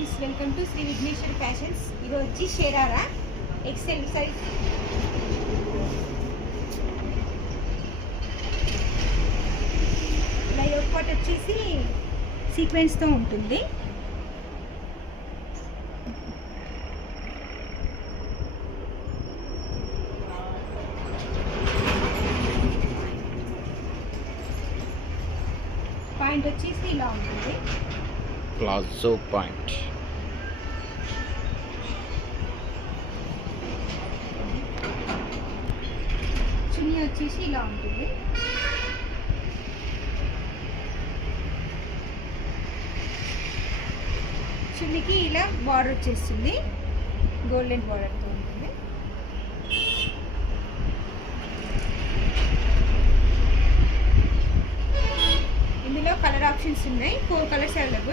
Friends, welcome to Shri Vighneshwari fashions. ఇది వచ్చి షేరారా ఎక్సెల్ సైజ్. ఇలా ఒకటి వచ్చేసి సీక్వెన్స్తో ఉంటుంది. పాయింట్ వచ్చేసి ఇలా ఉంటుంది, ప్లాజో పాయింట్. చున్నీ వచ్చేసి ఇలా ఉంటుంది. చున్నీకి ఇలా బార్డర్ వచ్చేస్తుంది, గోల్డెన్ బార్డర్తో ఉంటుంది. ఇందులో కలర్ ఆప్షన్స్ ఉన్నాయి, 4 కలర్స్ అవైలబుల్.